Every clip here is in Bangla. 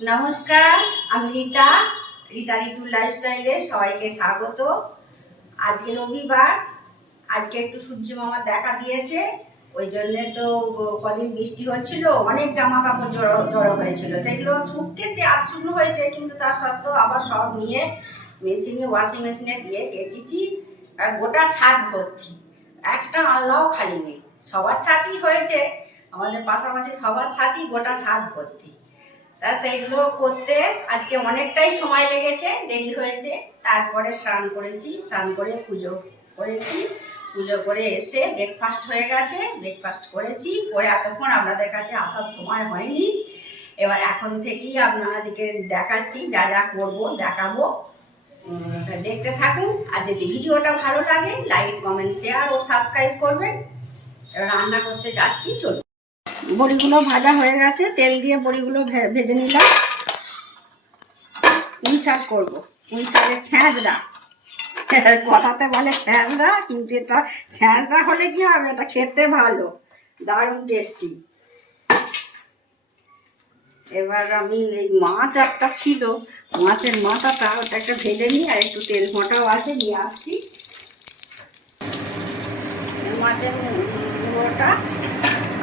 নমস্কার, আমি রীতা রীতা ঋতুর লাইফস্টাইলে সবাইকে স্বাগত। আজকে রবিবার, আজকে একটু সূর্য মামা দেখা দিয়েছে, ওই জন্যে তো কদিন বৃষ্টি হচ্ছিল অনেক জামা কাপড় জড়ো জড়ো হয়েছিল। সেগুলো শুকিয়েছে আর শুকনো হয়েছে, কিন্তু তার সত্ত্বেও আবার সব নিয়ে মেশিনে ওয়াশিং মেশিনে দিয়ে কেচেছি, আর গোটা ছাদ ভর্তি। একটা আল্লাহ খালি নেই, সবার ছাদই হয়েছে, আমাদের পাশাপাশি সবার ছাদই গোটা ছাদ ভর্তি। তা সেইগুলো করতে আজকে অনেকটাই সময় লেগেছে, দেরি হয়েছে। তারপরে স্নান করেছি, স্নান করে পুজো করেছি। পুজো করে এসে ব্রেকফাস্ট হয়ে গেছে ব্রেকফাস্ট করেছি, করে এতক্ষণ আপনাদের কাছে আসার সময় হয়নি। এবার এখন থেকেই আপনাদেরকে দেখাচ্ছি যা যা করব, দেখাবো। দেখতে থাকুন। আর যদি ভিডিওটা ভালো লাগে লাইক কমেন্ট শেয়ার ও সাবস্ক্রাইব করবেন। রান্না করতে যাচ্ছি, চলুন। বড়িগুলো ভাজা হয়ে গেছে, তেল দিয়ে বড়িগুলো ভেজে নিলাম। পুঁই শাক করব। পুঁই শাকের ছ্যাঁচড়া। কথাতে বলে ছ্যাঁচড়া, কিন্তু এটা ছ্যাঁচড়া হলে কি হবে? এটা খেতে ভালো। দারুণ টেস্টি এবার আমি এই মাছ একটা ছিল। মাছের মাথাটা ওটা একটা ভেজে নিই আর একটু তেল মোটাও আছে, নিয়ে আসছি। মাছের মুড়োটা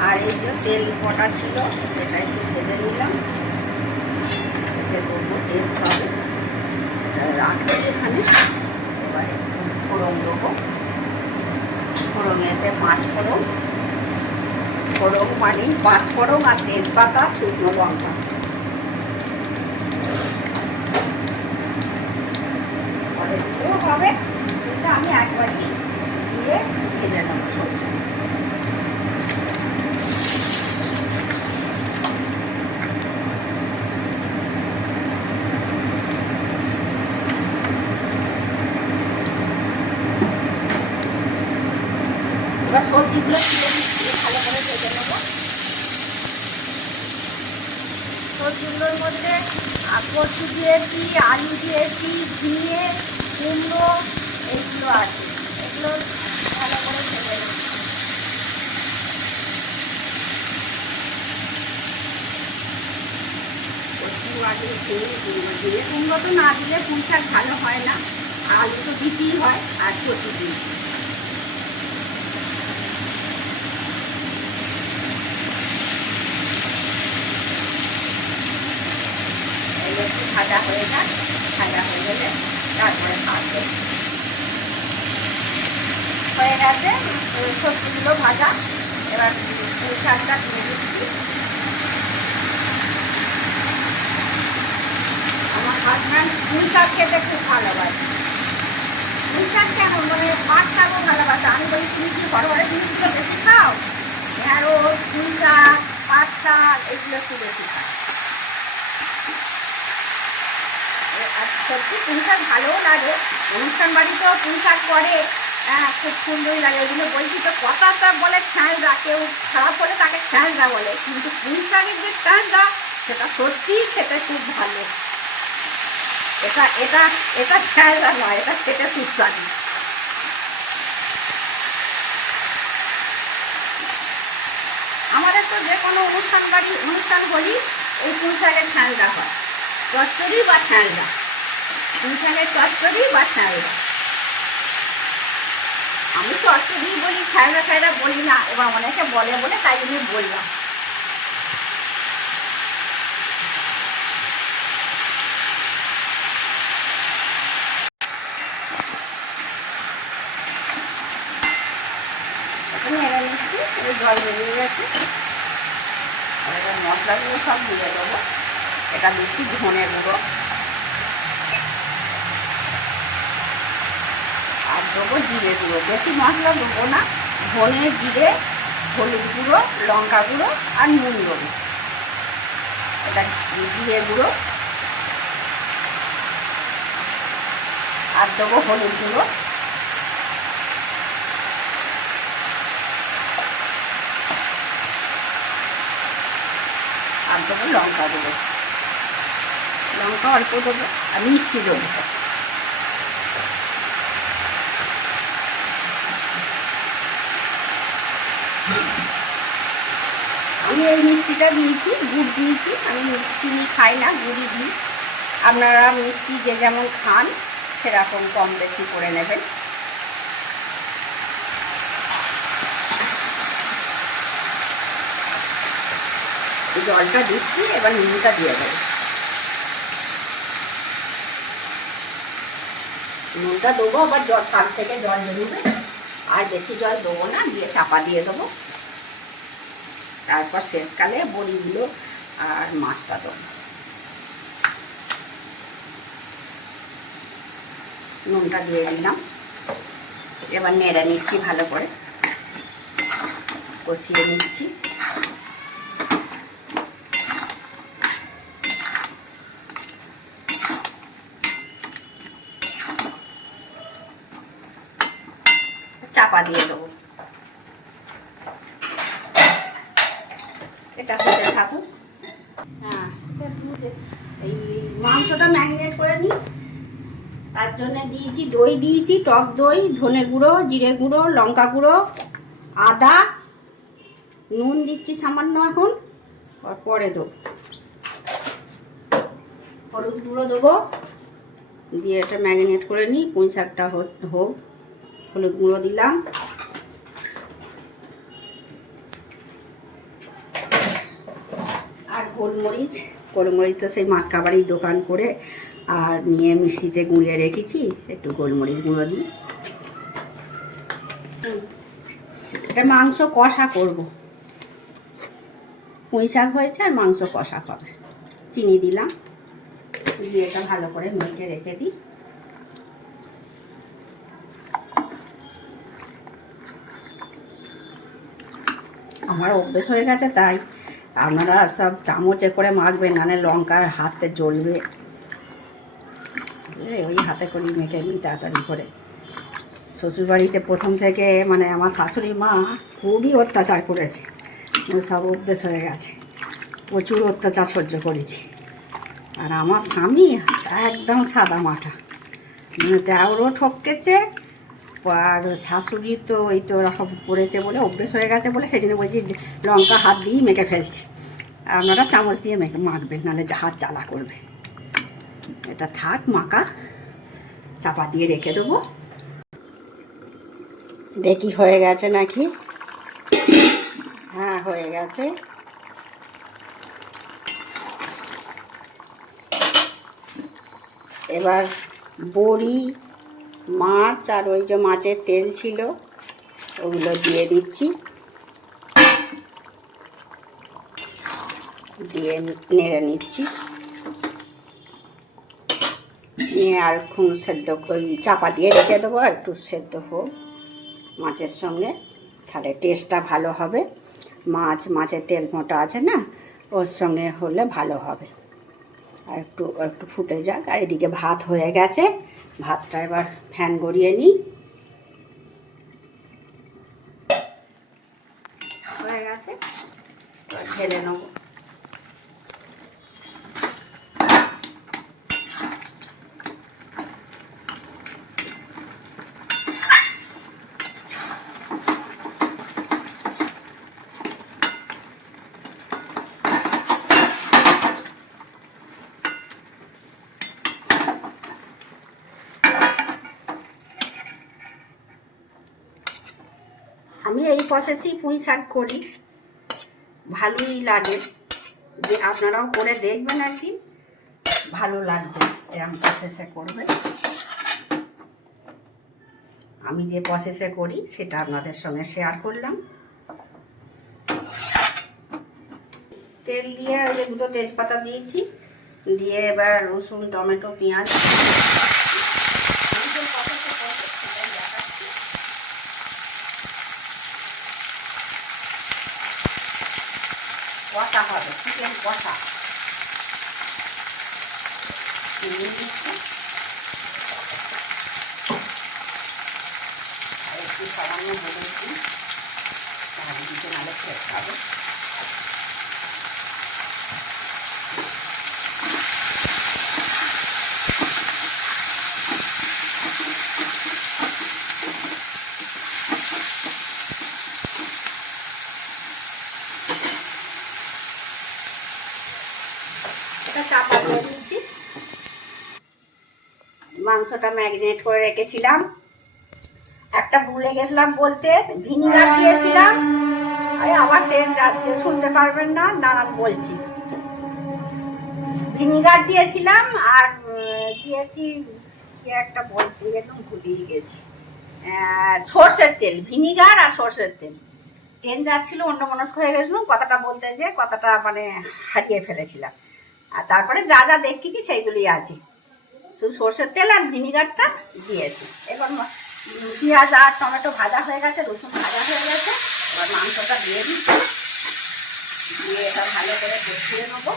আর এই যে তেল মোটা ছিল, সেটা একটু ভেজে নিলাম। করব টেস্ট হবে। এটা রাখছি এখানে। এবার ফোড়ন দেবো। ফোড়নেতে পাঁচ ফোড়ন। ফোড়ন মানে পাঁচ ফোড়ন আর তেজপাতা, শুকনো লঙ্কা। হবে। আমি একবারই দিয়ে ভেজে নেব সবজি এবার সবজিগুলো দিয়ে দিচ্ছি ভালো করে ভেজে নেব সবজিগুলোর মধ্যে আহ, কচু দিয়েছি আলু দিয়েছি ঝিঙে কুমড়ো এইগুলো আছে। এগুলো ভালো করে ভেজে নেব তো না দিলে পুঁই ভালো হয় না, আলু তো দিতেই হয়, আর একটু ভাজা হয়ে যাক, ভাজা হয়ে গেলে তারপরে ভাজবো। হয়ে গেছে সবজিগুলো ভাজা। এবার শাকটা তুলে দিচ্ছি। আমার হাজব্যান্ড পুঁই শাক খেতে খুব ভালোবাসে। পুঁই শাক কেন? মানে পাট শাকও ভালোবাসে। আমি বলি, তুমি কি ঘরে ঘরে জিনিসগুলো বেশি খাও? ঢেঁড়স পুঁই শাক, পাট শাক, এগুলো একটু বেশি খাও। সত্যি পুঁই শাক ভালোও লাগে। অনুষ্ঠান বাড়িতেও পুঁই শাক করে হ্যাঁ খুব সুন্দরই লাগে। ওইগুলো বলছি তো, কথাটা বলে ছ্যাঁচড়া কেউ খারাপ হলে তাকে ছ্যাঁচড়া বলে। কিন্তু পুঁই শাকের যে ছ্যাঁচড়া সেটা সত্যিই খেতে খুব ভালো। এটা এটা এটা ছ্যাঁচড়া নয়, এটা খেতে সুস্বাদু। আমাদের তো যে কোনো অনুষ্ঠান বাড়ি, অনুষ্ঠান হলেই এই পুঁই শাকের হয়। চচ্চড়ি বা ছ্যাঁচড়া পুঁই শাকের চচ্চড়ি বা ছ্যাঁচড়া আমি চচ্চড়ি বলি ছ্যাঁচড়া ছ্যাঁচড়া বলি না, এবার অনেকে বলে বলে, তাই জন্য বললাম। জল বেরিয়ে গেছে। মশলাগুলো সব দিয়ে দেবো। এটা দিচ্ছি ধনে গুঁড়ো। দেবো, জিরে গুঁড়ো। বেশি মশলা দেবো না, ধনে জিরে, হলুদ গুঁড়ো, লঙ্কা গুঁড়ো আর নুন দেবো এটা জিরে গুঁড়ো। আর দেবো হলুদ গুঁড়ো। আর দেবো লঙ্কা দেবো লঙ্কা অল্প দেবো আর মিষ্টি দেবো। আমি এই মিষ্টিটা দিয়েছি, গুড় দিয়েছি। আমি চিনি খাই না, গুড়ই দিই। আপনারা মিষ্টি যে যেমন খান, সেরকম কম বেশি করে নেবেন। জলটা দিচ্ছি, এবার নুনটা দিয়ে দেবো। নুনটা দেবো, আবার জল শাক থেকে জল বেরোবে। আর বেশি জল দেবো না, দিয়ে চাপা দিয়ে দেবো। তারপর শেষকালে বড়িগুলো আর মাছটা দেবো। নুনটা দিয়ে দিলাম। এবার নেড়ে নিচ্ছি ভালো করে। কষিয়ে নিচ্ছি চাপা দিয়ে দেবো এটা হতে থাকুক হ্যাঁ এই মাংসটা ম্যারিনেট করে নিই তার জন্য দিয়েছি দই দিয়েছি, টক দই, ধনে গুঁড়ো, জিরে গুঁড়ো, লঙ্কা গুঁড়ো, আদা, নুন দিচ্ছি সামান্য এখন পরে দেবো। হলুদ গুঁড়ো দেবো। দিয়ে এটা ম্যারিনেট করে নিই, পুঁই শাকটা হোক, হলুদ গুঁড়ো দিলাম। আর গোলমরিচ গোলমরিচ তো সেই মাছ কাবারির দোকান করে আর নিয়ে মিক্সিতে গুঁড়িয়ে রেখেছি, একটু গোলমরিচ গুঁড়ো দিই এটা মাংস কষা করব। পুঁই শাক হয়েছে আর মাংস কষা হবে। চিনি দিলাম। দিয়ে এটা ভালো করে মেখে রেখে দিই। আমার অভ্যেস হয়ে গেছে, তাই আপনারা সব চামচে করে মাখবেন, নাহলে লঙ্কার হাতে জ্বলবে। ওই হাতে করে মেখে নিই তাড়াতাড়ি করে। শ্বশুরবাড়িতে প্রথম থেকে মানে আমার শাশুড়ি মা খুবই অত্যাচার করেছে। ওই সব অভ্যেস হয়ে গেছে। প্রচুর অত্যাচার সহ্য করেছি। আর আমার স্বামী একদম সাদা মাঠা। মানে দেওরও ঠকেছে আর শাশুড়ি তো ওই তো ওরকম পড়েছে বলে অভ্যেস হয়ে গেছে বলে সেই জন্য বলছি লঙ্কা হাত দিয়েই মেখে ফেলছি। আর আপনারা চামচ দিয়ে মেখে মাখবেন, নাহলে হাত জ্বালা করবে। এটা থাক, মাখা, চাপা দিয়ে রেখে দেবো। দেখি হয়ে গেছে নাকি? হ্যাঁ হয়ে গেছে। এবার বড়ি মাছ আর ওই যে মাছের তেল ছিল, ওগুলো দিয়ে দিচ্ছি। দিয়ে নেড়ে নিচ্ছি। নিয়ে আর খুন সেদ্ধ ওই চাপা দিয়ে রেখে দেবো একটু সেদ্ধ হোক মাছের সঙ্গে। তাহলে টেস্টটা ভালো হবে। মাছ, মাছের তেল মোটা আছে না, ওর সঙ্গে হলে ভালো হবে। আর একটু একটু ফুটে যাক। আর এদিকে ভাত হয়ে গেছে। ভাতটা এবার ফ্যান গড়িয়ে নিই হয়ে গেছে। ঢেলে নেব। আমি এই প্রসেসেই পুঁই শাক করি। ভালোই লাগে। যে আপনারাও করে দেখবেন আর কি। ভালো লাগবে এরকম প্রসেসে করবে। আমি যে প্রসেসে করি, সেটা আপনাদের সঙ্গে শেয়ার করলাম। তেল দিয়ে দুটো তেজপাতা দিয়েছি। দিয়ে এবার রসুন, টমেটো, পেঁয়াজ আমি যে process এ করব সেটাই দেখাচ্ছি। কষা হবে, চিকেন কষা। চিনি দিচ্ছি। আর একটু সামান্য হলুদ দিই, তাহলে দিতে নাহলে খেয়ে খাবে একটা চাপা দিয়ে দিচ্ছি মাংসটা ম্যারিনেট করে রেখেছিলাম। একটা ভুলে গেছিলাম বলতে, ভিনিগার দিয়েছিলাম। আবার ট্রেন যাচ্ছে, শুনতে পারবেন না, দাঁড়ান বলছি। ভিনিগার দিয়েছিলাম আর দিয়েছি একটা বলতে একদম ভুলিয়ে গেছি। সর্ষের তেল, ভিনিগার আর সর্ষের তেল। ট্রেন যাচ্ছিল অন্য মনস্ক হয়ে গেছিলাম কথাটা বলতে যে কথাটা মানে হারিয়ে ফেলেছিলাম। আর তারপরে যা যা দেখছি সেইগুলি আছে। শুধু সর্ষের তেল আর ভিনিগারটা দিয়েছি। উম, পেঁয়াজ আর টমেটো ভাজা হয়ে গেছে রসুন ভাজা হয়ে গেছে। এবার মাংসটা দিয়ে দিচ্ছি। দিয়ে এটা ভালো করে কষিয়ে নেব।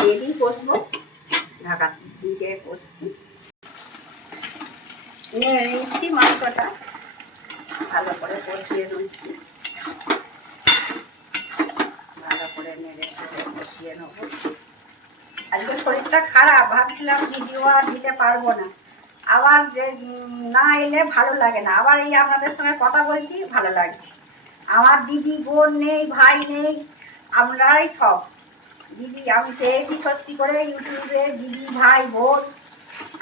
দিয়ে দিই কষবো ঢাকা দিয়ে কষছি নিয়ে নিচ্ছি মাংসটা ভালো কষিয়ে নিচ্ছি ভালো করে নেড়ে চেড়ে কষিয়ে নেব। আজকে শরীরটা খারাপ, ভাবছিলাম ভিডিও আর দিতে পারব না। আবার যে না এলে ভালো লাগে না। আবার এই আপনাদের সঙ্গে কথা বলছি, ভালো লাগছে। আমার দিদি, বোন নেই, ভাই নেই, আমরাই সব। দিদি, আমি পেয়েছি সত্যি করে ইউটিউবে দিদি, ভাই, বোন।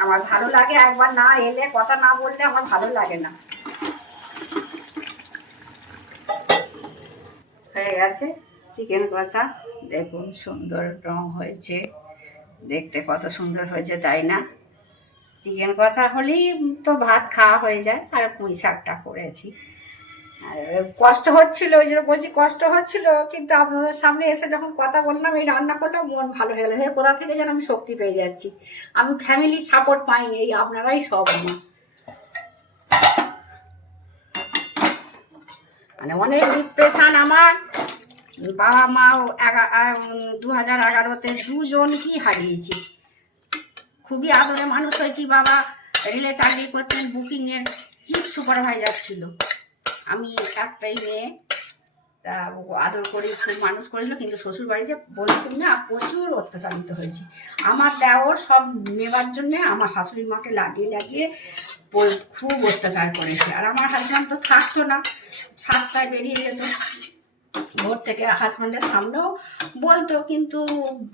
আমার ভালো লাগে একবার না এলে, কথা না বললে আমার ভালো লাগে না। গেছে চিকেন কষা, দেখুন সুন্দর রং হয়েছে। দেখতে কত সুন্দর হয়েছে, তাই না? চিকেন কষা হলেই তো ভাত খাওয়া হয়ে যায়, আর পুঁই শাকটা করেছি। আর কষ্ট হচ্ছিল, ওই জন্য বলছি কষ্ট হচ্ছিল, কিন্তু আপনাদের সামনে এসে যখন কথা বললাম, এই রান্না করলাম মন ভালো হয়ে গেল। কোথা থেকে যেন আমি শক্তি পেয়ে যাচ্ছি। আমি ফ্যামিলির সাপোর্ট পাইনি, এই আপনারাই সব আমার। মানে অনেক ডিপ্রেশন আমার। বাবা মাও দু হাজার এগারোতে দুজন কি হারিয়েছি। খুবই আদরে মানুষ হয়েছি বাবা। রেলে চাকরি করতেন বুকিংয়ের চিফ সুপারভাইজার ছিল। আমি একটাই মেয়ে। তা আদর করে খুব মানুষ করেছিল, কিন্তু শ্বশুর বাড়িতে বলছি না, প্রচুর অত্যাচারিত হয়েছে। আমার দেওর সব নেবার জন্যে আমার শাশুড়ি মাকে লাগিয়ে লাগিয়ে খুব অত্যাচার করেছে। আর আমার হাজব্যান্ড তো থাকতো না। সাতটায় বেরিয়ে যেত। ভোর থেকে হাজব্যান্ডের সামনেও বলতো, কিন্তু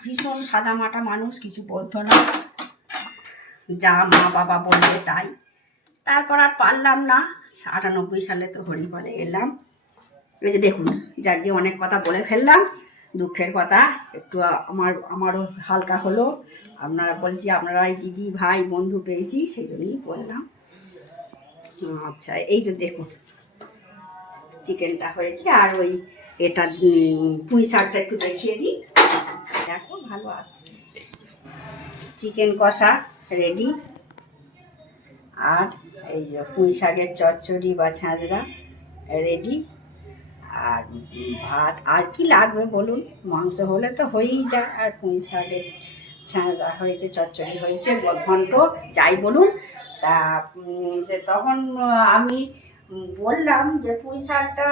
ভীষণ সাদামাটা মানুষ, কিছু বলতো না। যা মা বাবা বলবে তাই। তারপর আর পারলাম না। আটানব্বই সালে তো হরিপালে এলাম। এই যে দেখুন যার দিয়ে অনেক কথা বলে ফেললাম। দুঃখের কথা, একটু আমার, আমারও হালকা হলো। আপনারা বলছি আপনারা এই দিদি, ভাই, বন্ধু পেয়েছি, সেই জন্যই বললাম। আচ্ছা এই যে দেখুন, চিকেনটা হয়েছে, আর ওই এটা পুঁই শাকটা একটু দেখিয়ে দিই। দেখো, ভালো আসছে। চিকেন কষা রেডি। আর এই যে পুঁই শাকের চচ্চড়ি বা ছাঁচড়া রেডি। আর ভাত, আর কি লাগবে বলুন? মাংস হলে তো হয়েই যায়, আর পুঁই শাকের ছাঁচড়া হয়েছে, চচ্চড়ি হয়েছে, ঘন্ট, যাই বলুন। তা যে তখন আমি বললাম যে পুঁই শাকটা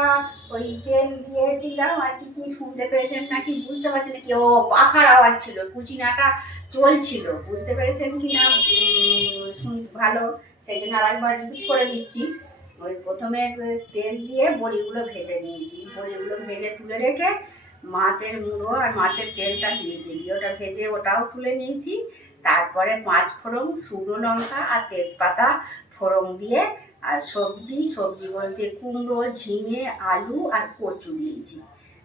ওই তেল দিয়েছিলাম, আর কি কি শুনতে পেয়েছেন নাকি বুঝতে পারছেন কি ও পাখার আওয়াজ ছিল, কুচিনাটা চলছিল, বুঝতে পেরেছেন কি না? শুন, ভালো, সেই জন্য আরেকবার রিপিট করে দিচ্ছি। ওই প্রথমে তেল দিয়ে বড়িগুলো ভেজে নিয়েছি। বড়িগুলো ভেজে তুলে রেখে মাছের মুড়ো আর মাছের তেলটা দিয়েছি। দিয়ে ওটা ভেজে ওটাও তুলে নিয়েছি। তারপরে পাঁচ ফোড়ন, শুকনো লঙ্কা আর তেজপাতা ফোড়ন দিয়ে, আর সবজি সবজি বলতে কুমড়ো, ঝিঙে, আলু আর কচু দিয়েছি।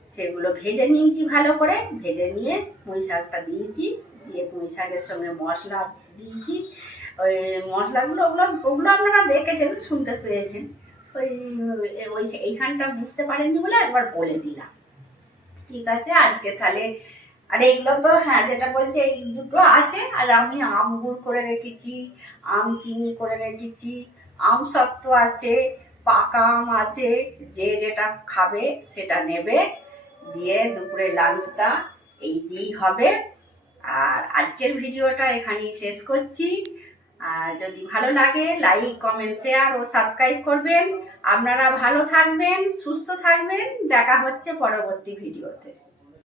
সেগুলো ভেজে নিয়েছি ভালো করে, ভেজে নিয়ে পুঁই শাকটা দিয়েছি, দিয়ে পুঁই শাকের সঙ্গে মশলা দিয়েছি। ওই মশলাগুলো ওগুলো ওগুলো আপনারা দেখেছেন, শুনতে পেয়েছেন। ওই ওই, এইখানটা বুঝতে পারেননি বলে একবার বলে দিলাম। ঠিক আছে, আজকে তাহলে আর এগুলো তো হ্যাঁ যেটা বলছে, এই দুটো আছে। আর আমি আম গুড় করে রেখেছি, আম চিনি করে রেখেছি, আম সত্ত্ব আছে, পাকা আম আছে, যে যেটা খাবে সেটা নেবে। দিয়ে দুপুরে লাঞ্চটা এই দিয়েই হবে। আর আজকের ভিডিওটা এখানেই শেষ করছি। আর যদি ভালো লাগে লাইক কমেন্ট শেয়ার ও সাবস্ক্রাইব করবেন। আপনারা ভালো থাকবেন, সুস্থ থাকবেন। দেখা হচ্ছে পরবর্তী ভিডিওতে।